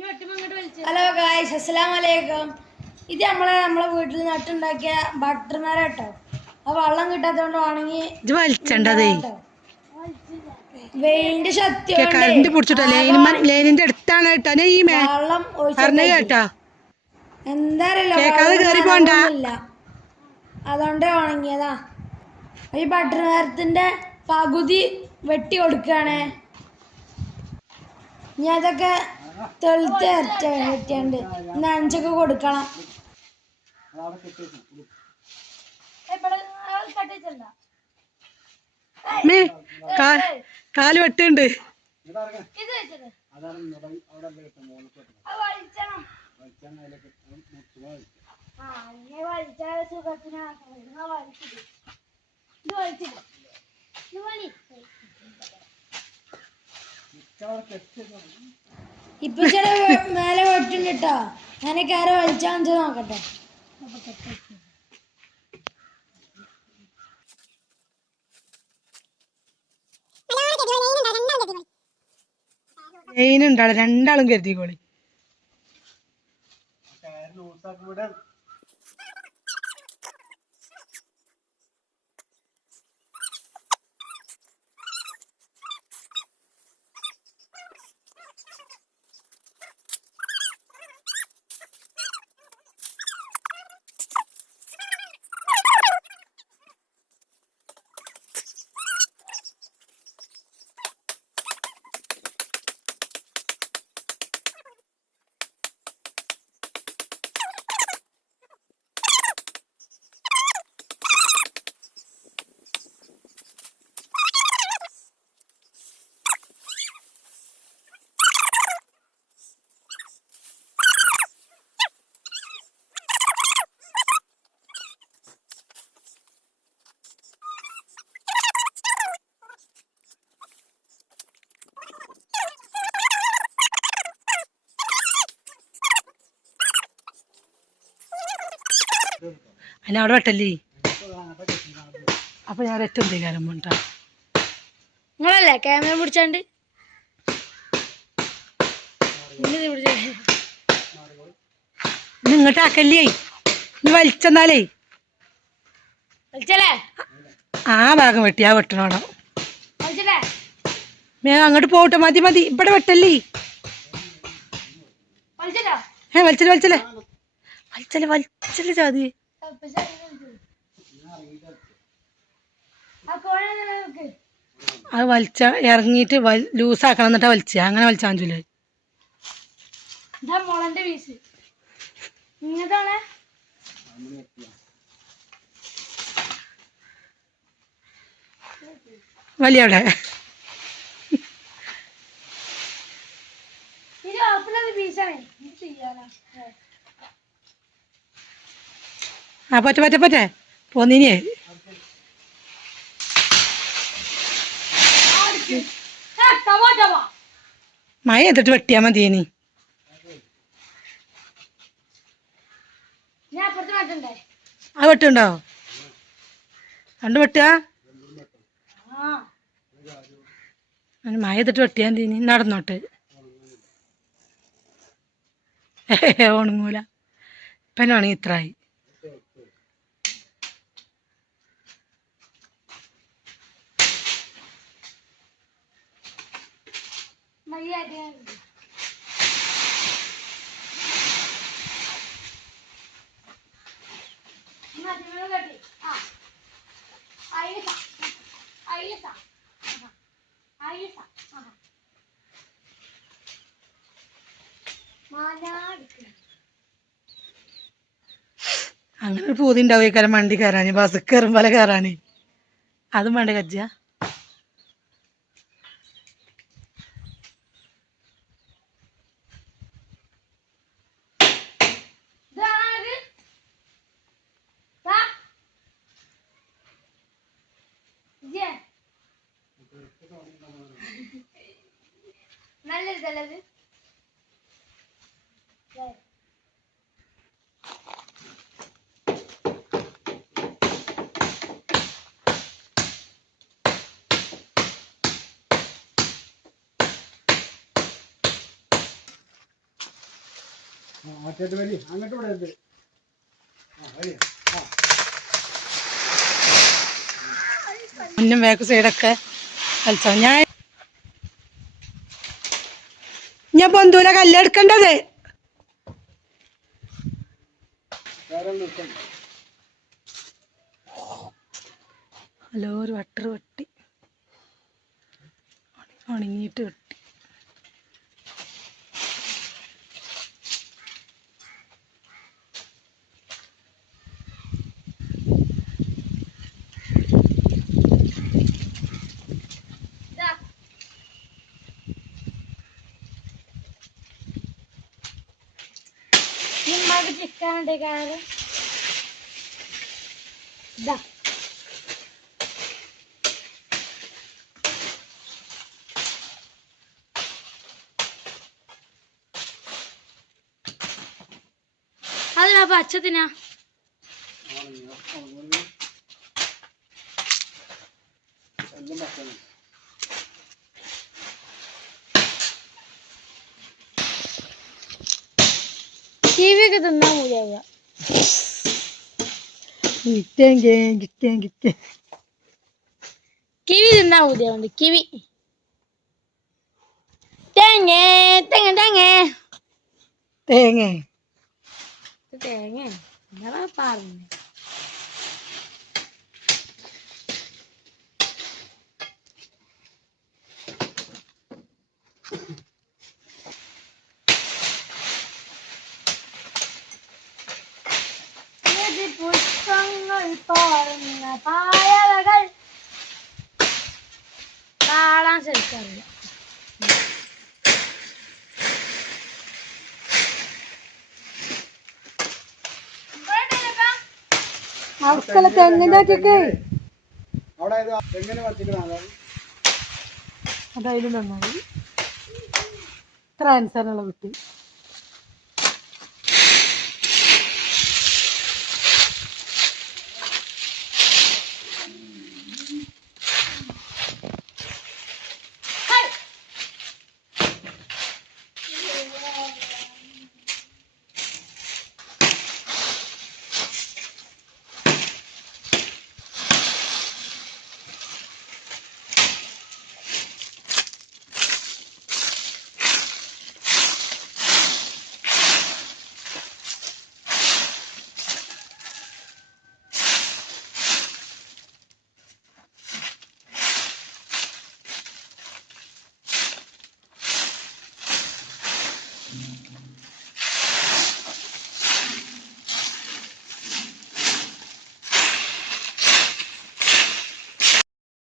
Hello guys അസ്സലാം വലൈക്കും ഇത് നമ്മളെ നമ്മളെ വീട്ടിൽ നട്ടുണ്ടാക്കിയ ബട്ടർ മരം കേട്ടോ ആ വെള്ളം കിട്ടാത്തോണ്ട് ഉണങ്ങി ഇത് വലിച്ചണ്ടതേ. കേട്ടോ. വെയിലിന്റെ ശക്തി കൊണ്ട്. കറണ്ട് പിടിച്ചിട്ടോ? ലൈനിന്മാർ ലൈനിന്റെ അടുത്താണ് കേട്ടോ. ഈ വെള്ളം പറഞ്ഞ കേട്ടോ. എന്താ അറിയില്ല. അതുകൊണ്ട് ഉണങ്ങിയതാ. ഈ ബട്ടർ മരത്തിന്റെ പകുതി വെട്ടി കൊടുക്കാണ് ഇനി അതൊക്കെ തെളുത്ത് ഇരട്ട വെട്ടിയാണ്ട് നനച്ചൊക്കെ കൊടുക്കണം. മേ കാ- കാൽ വെട്ടുണ്ട് ഇപ്പൊ ചില മേലെ വെട്ടുണ്ട് കേട്ടോ ഞാനൊക്കെ ആരോ വലിച്ചാ നോക്കട്ടെ. ലൈനുണ്ടാവും രണ്ടാളും കരുതിക്കോളി. അതിന് അവിടെ വെട്ടല്ലേ? അപ്പൊ ഞാൻ ഒരൊറ്റ എന്തെങ്കിലും ഉണ്ടാ നിങ്ങളല്ലേ ക്യാമറ പിടിച്ചാണ്ട്? നിങ്ങട്ട് ആക്കല്ലേ? വലിച്ചെന്നാലേ? ആ ഭാഗം വെട്ടി ആ വലിച്ചല്ലേ? മേ അങ്ങോട്ട് പോട്ടെ മതി മതി. ഇവിടെ വെട്ടല്ലേ? ഏ വലിച്ചല്ലേ വലിച്ചല്ലേ വലിച്ചല്ലേ വലിച്ചൽ ചാതി അത് വലിച്ച ഇറങ്ങിയിട്ട് ലൂസാക്കണം എന്നിട്ടാ വലിച്ച. അങ്ങനെ പറ്റൂലേ ഇതാ മുളന്റെ പീസ് ഇങ്ങനത്താണ് പീസാണ് ഇത് ചെയ്യാനാ. ആ പറ്റ പറ്റ പറ്റേ. പോന്നിനിയേ മഴ എന്നിട്ട് വെട്ടിയാ മതി ഇനി ആ വെട്ടുണ്ടോ? രണ്ട് വെട്ടുക? മഴ എന്നിട്ട് വെട്ടിയാ മതി ഇനി നടന്നോട്ട്. ഉണങ്ങൂല ഇപ്പം ഉണങ്ങി ഇത്രായി. അങ്ങനെ ഒരു പൂതി ഉണ്ടാവും ഈ കാലം വണ്ടി കയറാന് ബസ് കയറും പോലെ കയറാന്. അതും വേണ്ട കജ്ജ. ഇതാണത് ആറ്റേട്ട് വരി അങ്ങോട്ട് വിടരുത് ആ വരി ആ. മുന്നും ബാക്ക് സൈഡൊക്കെ കളിച്ചോ. ഞാൻ ഞാൻ പൊന്തൂല കല്ലെടുക്കേണ്ടത് ഹലോ ഒരു വട്ടർ വെട്ടി. ഉണങ്ങിയിട്ട് വെട്ടി. നിമ്മക്ക് കാര് അതിലാ പച്ചത്തിനാ എല്ലാം TV gözünden vuruyor ya. Gitten gel, gitten gitten. Kiwi yüzünden vuruyor onu, kiwi. Denge, denge, denge. Denge. Denge. Ne var parmağım? തോറുന്ന പായവകൾ. പാടാൻ ശ്രമിക്കാറില്ല അവർക്കല്ല എങ്ങനെ അതായാലും നന്നായി. ഇത്ര ആൻസറിനുള്ള കുട്ടി.